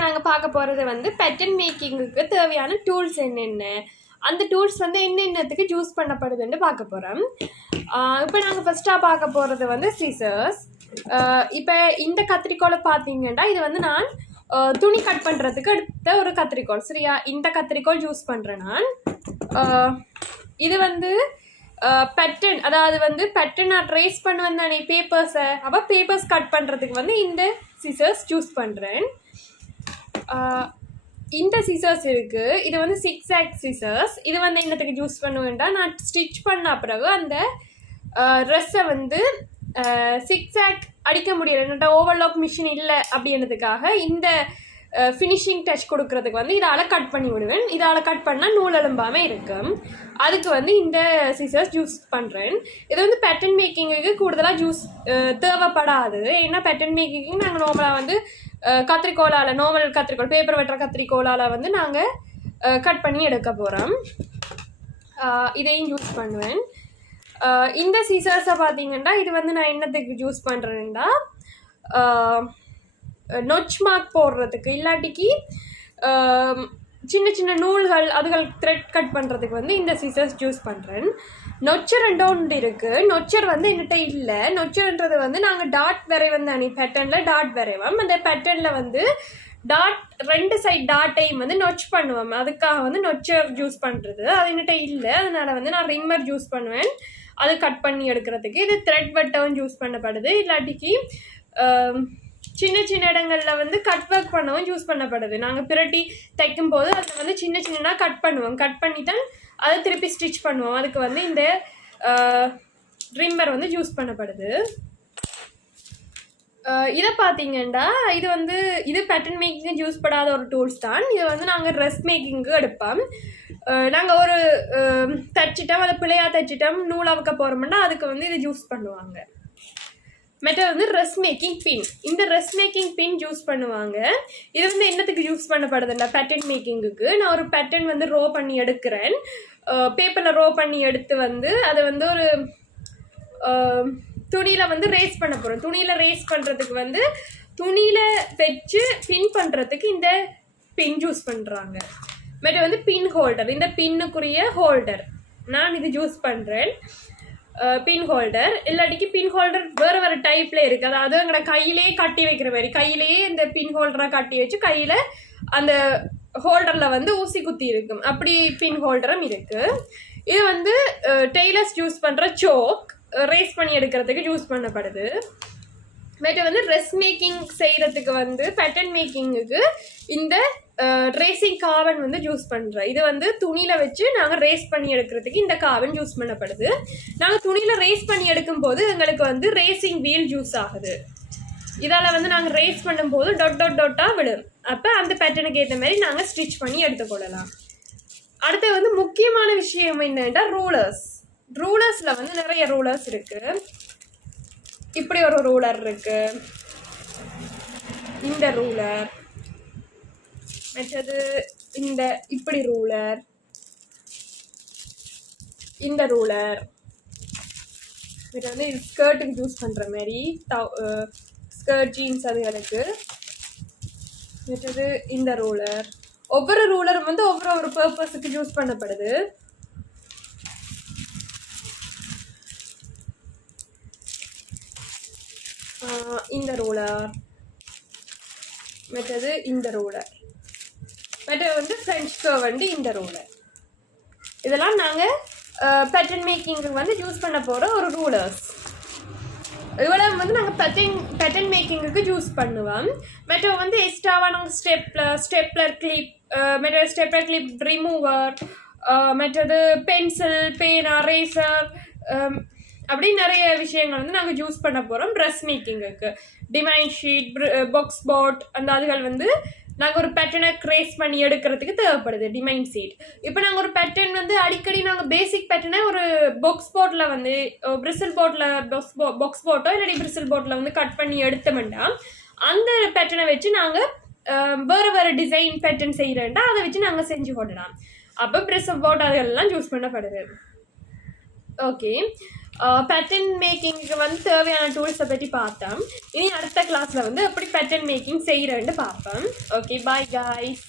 இப்போ நாங்கள் பார்க்க போகிறது வந்து பேட்டர்ன் மேக்கிங்குக்கு தேவையான டூல்ஸ் என்னென்ன, அந்த டூல்ஸ் வந்து என்னென்னத்துக்கு யூஸ் பண்ணப்படுதுன்னு பார்க்க போகிறோம். இப்போ நாங்கள் ஃபஸ்ட்டாக பார்க்க போகிறது வந்து சிசர்ஸ். இப்போ இந்த கத்திரிக்கோலை பார்த்தீங்கன்னா இது வந்து நான் துணி கட் பண்ணுறதுக்கு எடுத்த ஒரு கத்திரிக்கோள். சரியா, இந்த கத்திரிக்கோள் யூஸ் பண்ணுறேன் நான். இது வந்து பேட்டர்ன், அதாவது வந்து பேட்டர்ன் நான் ட்ரேஸ் பண்ணுவேன் தானே பேப்பர்ஸை, அப்போ பேப்பர்ஸ் கட் பண்ணுறதுக்கு வந்து இந்த சிசர்ஸ் யூஸ் பண்ணுறேன். இந்த சிசர்ஸ் இருக்குது, இது வந்து 6 சிசர்ஸ். இது வந்து என்னத்துக்கு யூஸ் பண்ணுவேன்டா, நான் ஸ்டிச் பண்ண பிறகு அந்த ட்ரெஸ்ஸை வந்து 6 அடிக்க முடியலை, என்னட்டா ஓவர்லாக் மிஷின் இல்லை அப்படின்றதுக்காக இந்த ஃபினிஷிங் டச் கொடுக்கறதுக்கு வந்து இதால் கட் பண்ணி விடுவேன். இதால் கட் பண்ணால் நூல் எலும்பாமல் இருக்கும். அதுக்கு வந்து இந்த சிசர்ஸ் யூஸ் பண்ணுறேன். இது வந்து பேட்டர்ன் மேக்கிங்குக்கு கூடுதலாக தேவைப்படாது. ஏன்னா பேட்டர்ன் மேக்கிங்கு நாங்கள் நார்மலாக வந்து கத்திரிக்கோளால், நார்மல் கத்திரிக்கோள், பேப்பர் வெட்டுற கத்திரிக்கோளால் வந்து நாங்கள் கட் பண்ணி எடுக்க போகிறோம். இதையும் யூஸ் பண்ணுவேன். இந்த சிசர்ஸை பார்த்தீங்கன்னா இது வந்து நான் என்னத்துக்கு யூஸ் பண்ணுறேன்னா, நொச் மார்க் போடுறதுக்கு, இல்லாட்டிக்கு சின்ன சின்ன நூல்கள் அதுகள் த்ரெட் கட் பண்ணுறதுக்கு வந்து இந்த சிசர்ஸ் யூஸ் பண்ணுறேன். நொச்சர் ஒன்று இருக்குது. நொச்சர் வந்து என்கிட்ட இல்லை. நொச்சர்ன்றது வந்து நாங்கள் டாட் வரைவோம் தானே, பேட்டர்னில் டாட் வரைவோம். அந்த பேட்டர்னில் வந்து டாட் 2 சைட் டாட்டையும் வந்து நொச் பண்ணுவோம். அதுக்காக வந்து நொச்சர் யூஸ் பண்ணுறது அது என்கிட்ட இல்லை. அதனால் வந்து நான் ரிம்மர் யூஸ் பண்ணுவேன் அது கட் பண்ணி எடுக்கிறதுக்கு. இது த்ரெட் வெட்டவும் யூஸ் பண்ணப்படுது. இல்லாட்டிக்கு சின்ன சின்ன இடங்களில் வந்து கட் ஒர்க் பண்ணவும் யூஸ் பண்ணப்படுது. நாங்கள் பிரட்டி தைக்கும் போது அதை வந்து சின்ன சின்னதாக கட் பண்ணுவோம். கட் பண்ணி தான் அதை திருப்பி ஸ்டிச் பண்ணுவோம். அதுக்கு வந்து இந்த ட்ரிம்மர் வந்து யூஸ் பண்ணப்படுது. இதை பார்த்தீங்கன்னா இது வந்து இது பேட்டர்ன் மேக்கிங்கு யூஸ் படாத ஒரு டூல்ஸ் தான். இது வந்து நாங்கள் ட்ரெஸ் மேக்கிங்கு எடுப்போம். நாங்கள் ஒரு தைச்சிட்டோம், அதை பிள்ளையாக தைச்சிட்டோம், நூலாவுக்க போகிறோம்னா அதுக்கு வந்து இது யூஸ் பண்ணுவாங்க. மெட்டர் வந்து ட்ரெஸ் மேக்கிங் பின். இந்த ட்ரெஸ் மேக்கிங் பின் யூஸ் பண்ணுவாங்க. இது வந்து என்னத்துக்கு யூஸ் பண்ணப்படுதுல்ல, பேட்டர்ன் மேக்கிங்குக்கு. நான் ஒரு பேட்டர்ன் வந்து ரோ பண்ணி எடுக்கிறேன். பேப்பரில் ரோ பண்ணி எடுத்து வந்து அதை வந்து ஒரு துணியில் வந்து ரேஸ் பண்ண போகிறோம். துணியில் ரேஸ் பண்ணுறதுக்கு வந்து துணியில் வச்சு பின் பண்ணுறதுக்கு இந்த பின் யூஸ் பண்ணுறாங்க. மெட்டர் வந்து பின் ஹோல்டர், இந்த பின்னுக்குரிய ஹோல்டர் நான் இது யூஸ் பண்ணுறேன். பின் ஹோல்டர் இல்லாட்டிக்கு பின் ஹோல்டர் வேறு டைப்பில் இருக்குது. அதாவது எங்களோட கையிலே கட்டி வைக்கிற மாதிரி, கையிலேயே இந்த பின் ஹோல்டரை கட்டி வச்சு கையில் அந்த ஹோல்டரில் வந்து ஊசி குத்தி இருக்கும். அப்படி பின் ஹோல்டரும் இருக்குது. இது வந்து டெய்லர்ஸ் யூஸ் பண்ணுற சோக், ரேஸ் பண்ணி எடுக்கிறதுக்கு யூஸ் பண்ணப்படுது. மேட்டு வந்து ட்ரெஸ் மேக்கிங் செய்கிறதுக்கு வந்து பேட்டர்ன் மேக்கிங்குக்கு இந்த ரேசிங் காவன் வந்து யூஸ் பண்ணுறேன். இது வந்து துணியில் வச்சு நாங்கள் ரேஸ் பண்ணி எடுக்கிறதுக்கு இந்த காவன் யூஸ் பண்ணப்படுது. நாங்கள் துணியில் ரேஸ் பண்ணி எடுக்கும் போது எங்களுக்கு வந்து ரேசிங் வீல் யூஸ் ஆகுது. இதால் வந்து நாங்கள் ரேஸ் பண்ணும்போது டொட்டாக விடும். அப்போ அந்த பேட்டர்னுக்கு ஏற்ற மாதிரி நாங்கள் ஸ்டிச் பண்ணி எடுத்துக்கொள்ளலாம். அடுத்து வந்து முக்கியமான விஷயம் என்னன்னா ரூலர்ஸ். ரூலர்ஸில் வந்து நிறைய ரூலர்ஸ் இருக்குது. இப்படி ஒரு ரூலர் இருக்குது, இந்த ரூலர், மற்றது இந்த இப்படி ரூலர், இந்த ரூலர். இது வந்து ஸ்கர்ட்டுக்கு யூஸ் பண்ணுற மாதிரி, ஸ்கர்ட் ஜீன்ஸ் அதுகளுக்கு. மற்றது இந்த ரூலர். ஒவ்வொரு ரூலரும் வந்து ஒவ்வொரு பர்பஸுக்கு யூஸ் பண்ணப்படுது. இந்த ரூலர், மற்றது இந்த ரூலர், மற்றது வந்து ஃப்ரெஞ்ச் கர்வ் வந்து இந்த ரூலர். இதெல்லாம் நாங்கள் பேட்டர்ன் மேக்கிங்கு வந்து யூஸ் பண்ண போகிற ஒரு ரூலர்ஸ். இவ்வளோ வந்து நாங்கள் பேட்டர்ன் மேக்கிங்குக்கு யூஸ் பண்ணுவோம். மற்ற வந்து எக்ஸ்ட்ராவாக நாங்கள் ஸ்டெப்லர் கிளிப், மற்ற ஸ்டெப்லர் கிளிப் ரிமூவர், மற்றது பென்சில், பேனா, ரேசர், அப்படி நிறைய விஷயங்கள் வந்து நாங்கள் யூஸ் பண்ண போகிறோம் ட்ரெஸ் மேக்கிங்குக்கு. டிமைன் ஷீட், பாக்ஸ் போர்ட், அந்த அதுகள் வந்து நாங்கள் ஒரு பேட்டர்னை க்ரேஸ் பண்ணி எடுக்கிறதுக்கு தேவைப்படுது. டிமைன் ஷீட். இப்போ நாங்கள் ஒரு பேட்டர்ன் வந்து அடிக்கடி நாங்கள் பேசிக் பேட்டர்னை ஒரு பாக்ஸ் போர்ட்டில் வந்து பிரிசில் போர்ட்டில் பாக்ஸ் போர்ட்டோ இல்லாட்டி பிரிசில் போர்ட்டில் வந்து கட் பண்ணி எடுத்தோம்னா அந்த பேட்டர்னை வச்சு நாங்கள் வேறு டிசைன் பேட்டர்ன் செய்கிறேன்டா அதை வச்சு நாங்கள் செஞ்சு கொள்ளலாம். அப்போ பிரிசில் போர்ட் அதெல்லாம் யூஸ் பண்ணப்படுது. ஓகே, பேட்டர்ன் மேக்கிங்க்கு வந்து தேவையான டூல்ஸை பற்றி பார்த்தோம். இனி அடுத்த கிளாஸில் வந்து எப்படி பேட்டர்ன் மேக்கிங் செய்கிறேன்னு பார்ப்போம். Okay, bye guys.